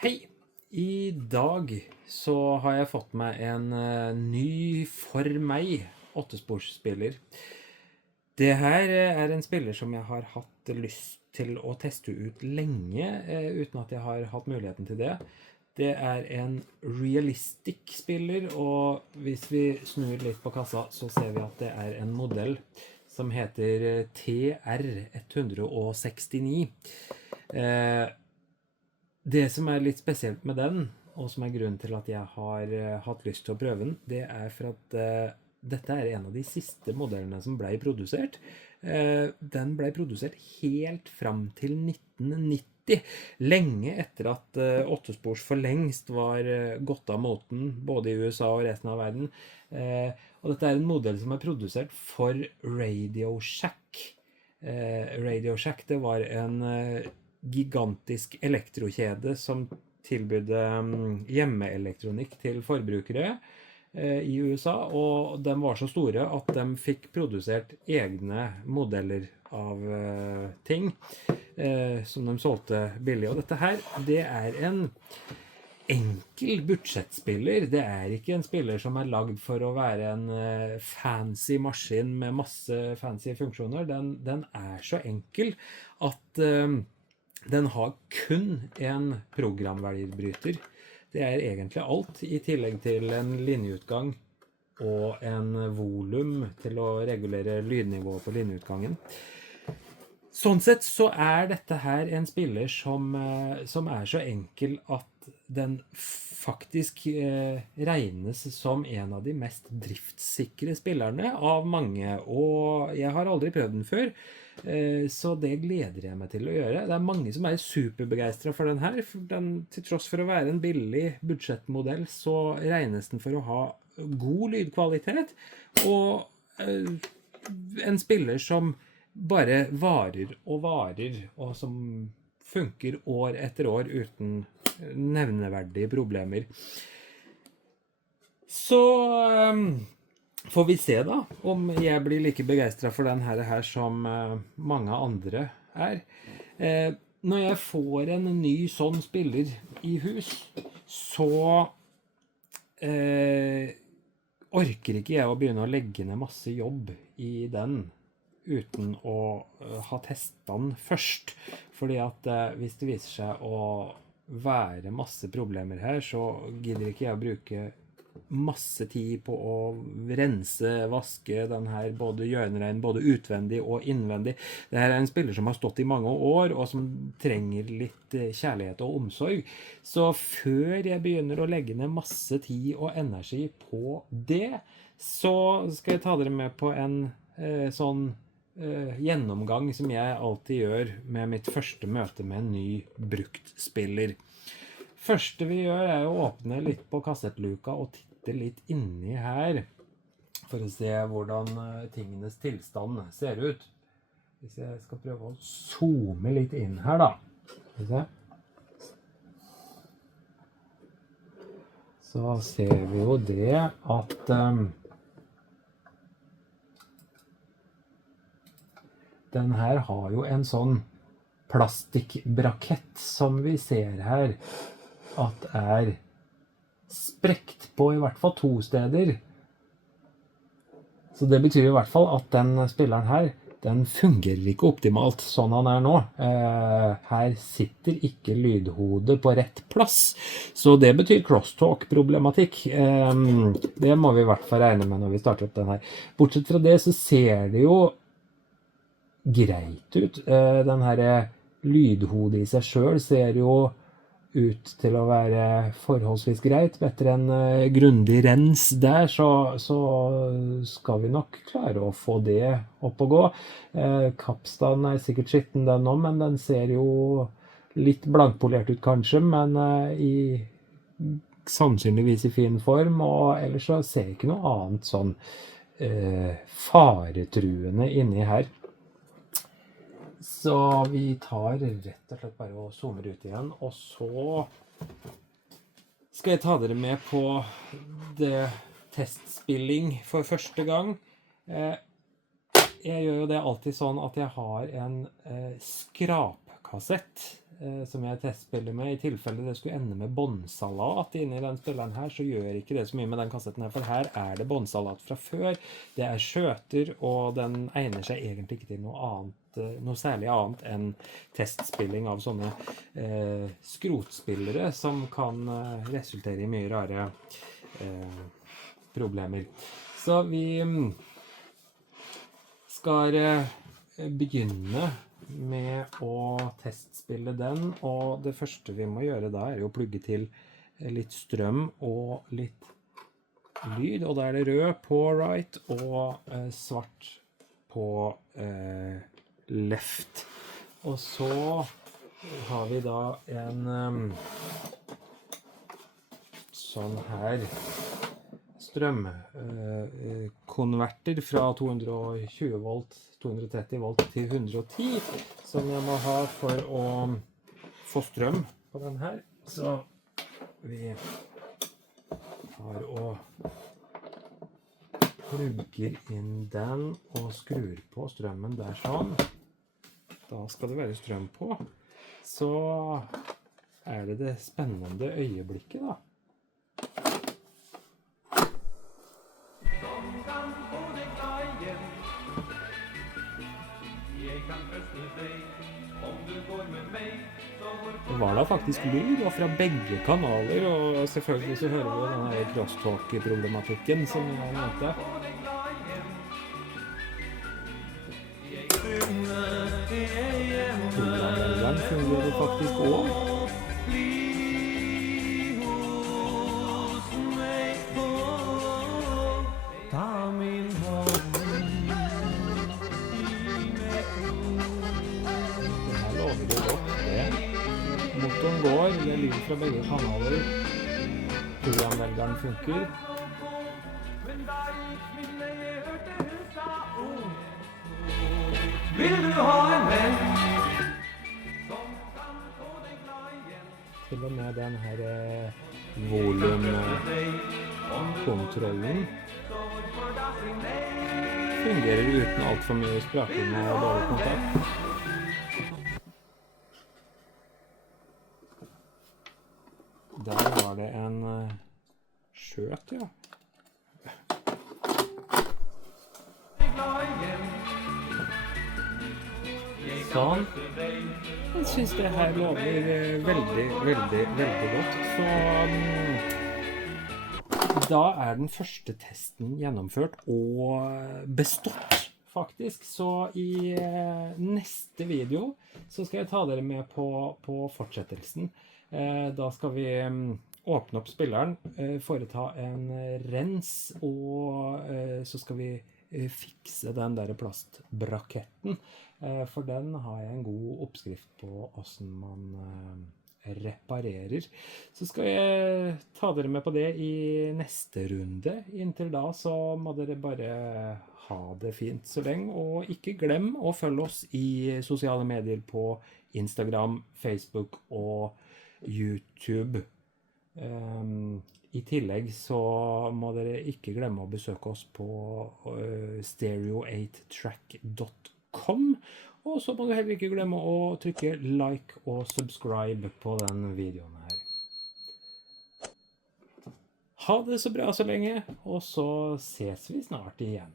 Hei! I dag så har jeg fått meg en ny for meg åttesporsspiller. Det her er en spiller som jeg har hatt lyst til å teste ut lenge, uten at jeg har hatt muligheten til det. Det er en realistic spiller, og hvis vi snur litt på kassa, så ser vi at det er en modell som heter TR169. Det som er litt spesielt med den, og som er grunnen til at jeg har hatt lyst til å prøve den, det er for at dette er en av de siste modellene som ble produsert. Den ble produsert helt fram til 1990, lenge etter at åttespors for lengst var gått av moten, både i USA og resten av verden. Og dette er en modell som er produsert for Radio Shack. Radio Shack, det var en gigantisk elektrokjede som tilbydde hjemmeelektronikk til forbrukere i USA, og de var så store at de fikk produsert egne modeller av ting som de solgte billig. Og dette her, det er en enkel budsjettspiller. Det er ikke en spiller som er lagd for å være en fancy maskin med masse fancy funksjoner. Den er så enkel at den har kun en programvelgerbryter. Det er egentlig alt, i tillegg til en linjeutgang og en volum til å regulere lydnivået på linjeutgangen. Sånn sett så er dette her en spiller som er så enkel at den faktisk regnes som en av de mest driftssikre spillerne av mange, og jeg har aldri prøvd den før, så det gleder jeg meg til å gjøre. Det er mange som er superbegeistret for den her, for den, til tross for å være en billig budsjettmodell, så regnes den for å ha god lydkvalitet, og en spiller som bare varer, og som funker år etter år uten nevneverdige problemer. Så får vi se da, om jeg blir like begeistret for den her som mange andre er. Når jeg får en ny sånn spiller i hus, så orker ikke jeg å begynne å legge ned masse jobb i den, uten å ha testet den først. Fordi at hvis det viser seg å være masse problemer her, så gidder ikke jeg å bruke masse tid på å rense, vaske den her, både hjørnerein, både utvendig og innvendig. Dette er en spiller som har stått i mange år, og som trenger litt kjærlighet og omsorg. Så før jeg begynner å legge ned masse tid og energi på det, så skal jeg ta dere med på en sånn gjennomgang som jeg alltid gjør med mitt første møte med en ny bruktspiller. Første vi gjør er å åpne litt på kassettluka og titte litt inni her for å se hvordan tingenes tilstand ser ut. Hvis jeg skal prøve å zoome litt inn her da. Skal vi se. Så ser vi jo det at den her har jo en sånn plastikkbrakett som vi ser her at er sprekt på i hvert fall 2 steder. Så det betyr i hvert fall at den spilleren her, den fungerer ikke optimalt sånn han er nå. Her sitter ikke lydhodet på rett plass, så det betyr crosstalk-problematikk. Det må vi i hvert fall regne med når vi starter opp den her. Bortsett fra det så ser det jo greit ut. Den her lydhodet i seg selv ser jo ut til å være forholdsvis greit. Etter en grundig rens der, så skal vi nok klare å få det opp og gå. Kapstaden er sikkert skitten den nå, men den ser jo litt blankpolert ut kanskje, men sannsynligvis i fin form, og ellers så ser jeg ikke noe annet sånn faretruende inni her. Så vi tar rett og slett bare og zoomer ut igjen, og så skal jeg ta dere med på det testspilling for første gang. Jeg gjør jo det alltid sånn at jeg har en skrapkassett som jeg testspiller med, i tilfelle det skulle ende med båndsalat inni den spilleren her, så gjør ikke det så mye med den kassetten her, for her er det båndsalat fra før. Det er skjøter, og den egner seg egentlig ikke til noe annet, noe særlig annet enn testspilling av sånne skrotspillere som kan resultere i mye rare problemer. Så vi skal begynne med å testspille den, og det første vi må gjøre da er jo å plugge til litt strøm og litt lyd, og da er det rød på right og svart på left. Og så har vi da en sånn her strømkonverter fra 220 volt, 230 volt til 110, som jeg må ha for å få strøm på den her. Så vi tar og plugger inn den og skrur på strømmen der sånn. Da skal det være strøm på. Så er det spennende øyeblikket da. Det var da faktisk lyd, og fra begge kanaler, og selvfølgelig så hører vi denne crosstalk-problematikken som jeg nevnte. Den fungerer faktisk også. Motoren går, det er lyd fra begge kanaler. Programvelgeren funker. Vil du ha en venn? Til og med den her volumkontrollen fungerer uten alt for mye spraking og dårlig kontakt. Der var det en skjøt, ja. Sånn. Jeg synes det her lover veldig, veldig, veldig godt. Så da er den første testen gjennomført og bestått, faktisk. Så i neste video så skal jeg ta dere med på fortsettelsen. Da skal vi åpne opp spilleren, foreta en rens, og så skal vi fikse den der plastbraketten, for den har jeg en god oppskrift på hvordan man reparerer. Så skal jeg ta dere med på det i neste runde. Inntil da så må dere bare ha det fint så lenge, og ikke glem å følge oss i sosiale medier på Instagram, Facebook og YouTube. I tillegg så må dere ikke glemme å besøke oss på stereo8track.com, og så må du heller ikke glemme å trykke like og subscribe på den videoen her. Ha det så bra så lenge, og så ses vi snart igjen.